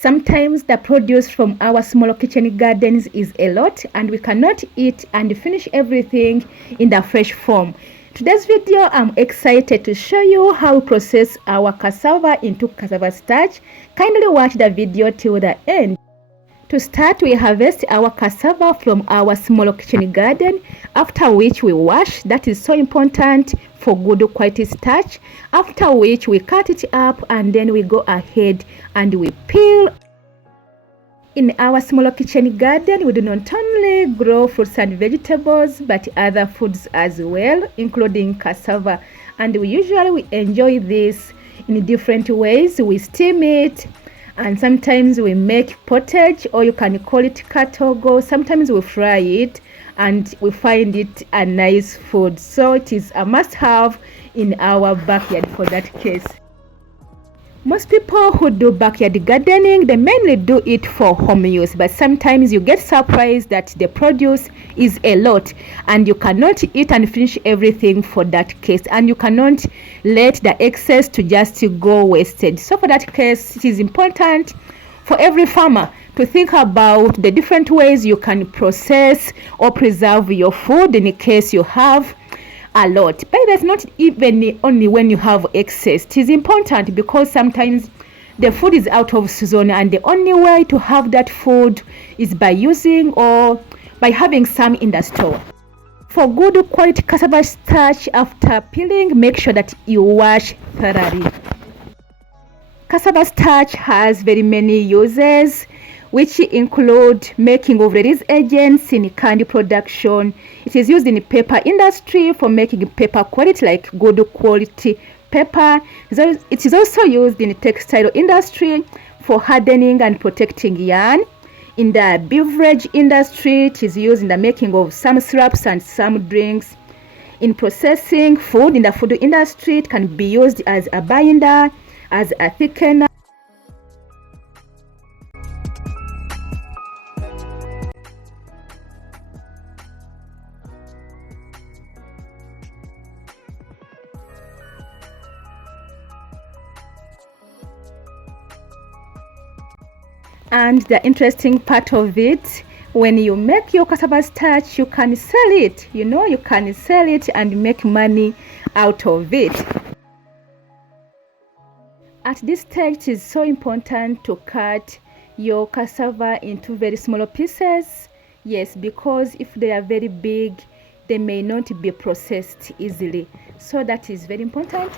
Sometimes the produce from our small kitchen gardens is a lot and we cannot eat and finish everything in the fresh form. Today's video, I'm excited to show you how we process our cassava into cassava starch. Kindly watch the video till the end. To start, we harvest our cassava from our small kitchen garden, after which we wash. That is so important for good quality starch. After which we cut it up and then we go ahead and we peel. In our small kitchen garden, we do not only grow fruits and vegetables but other foods as well, including cassava. And we usually enjoy this in different ways. We steam it, and sometimes we make pottage, or you can call it katogo. Sometimes we fry it and we find it a nice food. So it is a must-have in our backyard for that case. Most people who do backyard gardening, they mainly do it for home use, but sometimes you get surprised that the produce is a lot and you cannot eat and finish everything for that case, and you cannot let the excess to just go wasted. So for that case, it is important for every farmer to think about the different ways you can process or preserve your food in case you have a lot. But that's not even only when you have excess. It is important because sometimes the food is out of season and the only way to have that food is by using or by having some in the store. For good quality cassava starch, after peeling, make sure that you wash thoroughly. Cassava starch has very many uses, which include making of release agents in candy production. It is used in the paper industry for making paper quality, like good quality paper. It is also used in the textile industry for hardening and protecting yarn. In the beverage industry, it is used in the making of some syrups and some drinks. In processing food in the food industry, it can be used as a binder, as a thickener. And the interesting part of it, when you make your cassava starch, you can sell it. You can sell it and make money out of it. At this stage, it is so important to cut your cassava into very small pieces. Yes, because if they are very big, they may not be processed easily. So that is very important.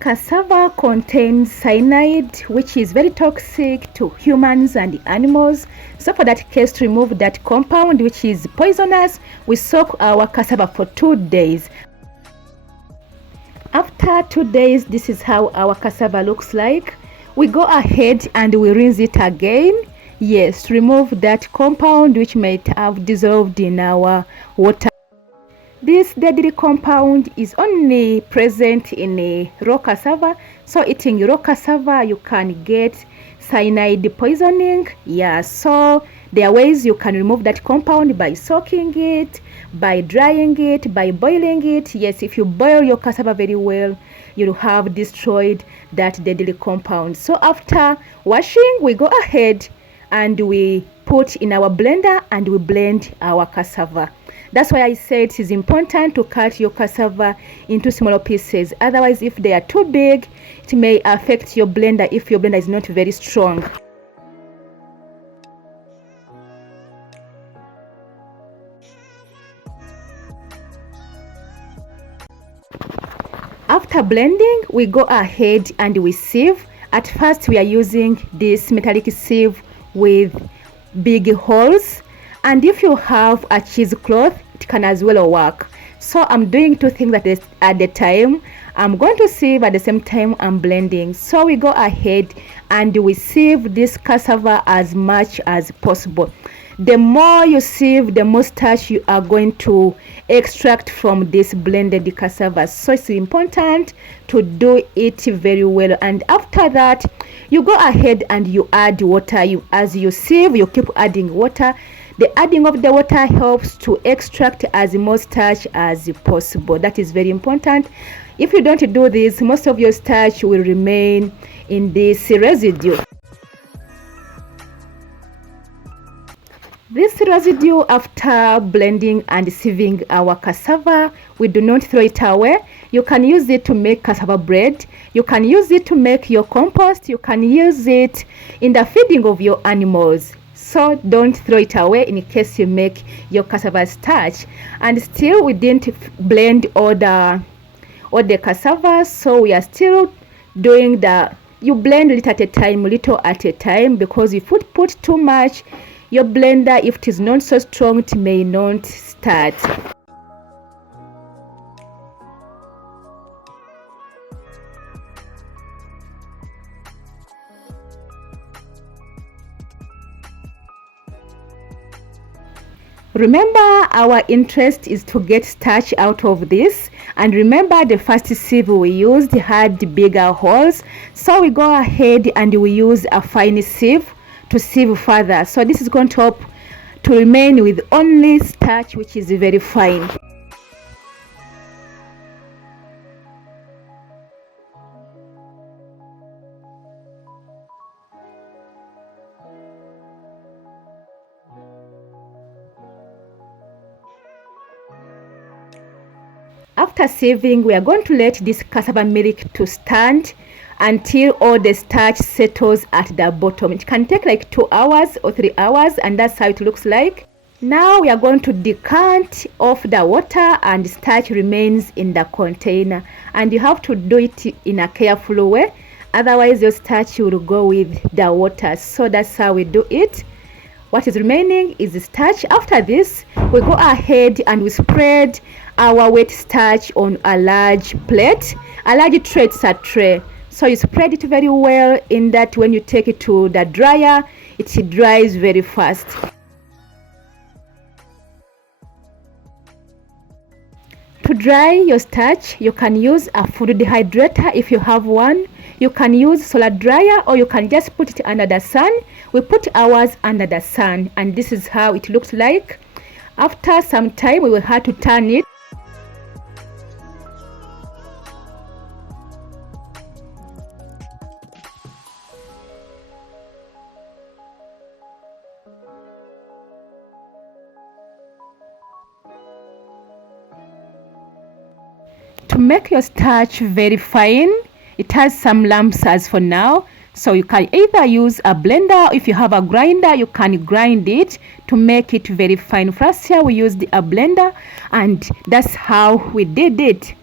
Cassava contains cyanide, which is very toxic to humans and animals. So for that case, to remove that compound, which is poisonous, we soak our cassava for 2 days. After 2 days, this is how our cassava looks like. We go ahead and we rinse it again. Yes, to remove that compound which might have dissolved in our water. This deadly compound is only present in a raw cassava. So eating raw cassava, you can get cyanide poisoning. Yeah, so there are ways you can remove that compound: by soaking it, by drying it, by boiling it. Yes, if you boil your cassava very well, you'll have destroyed that deadly compound. So after washing, we go ahead and we put in our blender and we blend our cassava. That's why I said it is important to cut your cassava into smaller pieces. Otherwise, if they are too big, it may affect your blender if your blender is not very strong. After blending, we go ahead and we sieve. At first, we are using this metallic sieve with big holes, and if you have a cheesecloth, it can as well work. So I'm doing two things at the time. I'm going to sieve at the same time I'm blending. So we go ahead and we sieve this cassava as much as possible. The more you sieve, the more starch you are going to extract from this blended cassava. So it's important to do it very well. And after that, you go ahead and you add water. As you sieve, you keep adding water. The adding of the water helps to extract as much starch as possible. That is very important. If you don't do this, most of your starch will remain in this residue. This residue, after blending and sieving our cassava, we do not throw it away. You can use it to make cassava bread. You can use it to make your compost. You can use it in the feeding of your animals. So don't throw it away in case you make your cassava starch. And still we didn't blend all the cassava, so we are still doing you blend little at a time, because if you put too much, your blender, if it is not so strong, it may not start. Remember, our interest is to get starch out of this, and remember the first sieve we used had bigger holes, so we go ahead and we use a fine sieve to sieve further. So this is going to help to remain with only starch, which is very fine. After sieving, we are going to let this cassava milk to stand until all the starch settles at the bottom. It can take like 2 hours or 3 hours, and that's how it looks like. Now we are going to decant off the water, and starch remains in the container, and you have to do it in a careful way, otherwise your starch will go with the water. So that's how we do it. What is remaining is the starch. After this, we go ahead and we spread our wet starch on a large plate. A large tray is a tray. So you spread it very well, in that when you take it to the dryer, it dries very fast. To dry your starch, you can use a food dehydrator if you have one. You can use solar dryer, or you can just put it under the sun. We put ours under the sun, and this is how it looks like. After some time, we will have to turn it. To make your starch very fine, it has some lumps as for now, so you can either use a blender. If you have a grinder, you can grind it to make it very fine. For us here, we used a blender, and that's how we did it.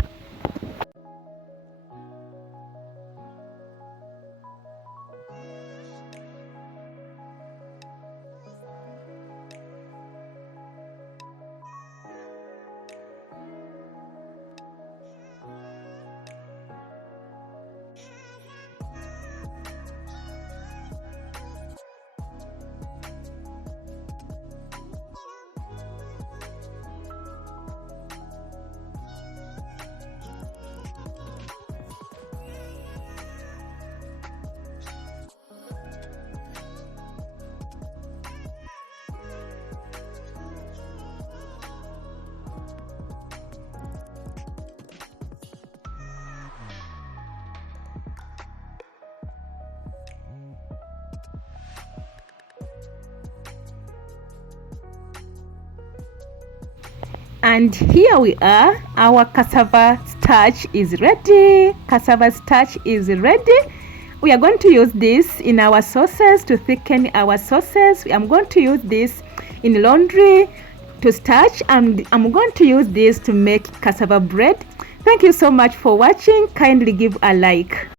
And here we are, our cassava starch is ready. Cassava starch is ready. We are going to use this in our sauces to thicken our sauces. I'm going to use this in laundry to starch, and I'm going to use this to make cassava bread. Thank you so much for watching. Kindly give a like.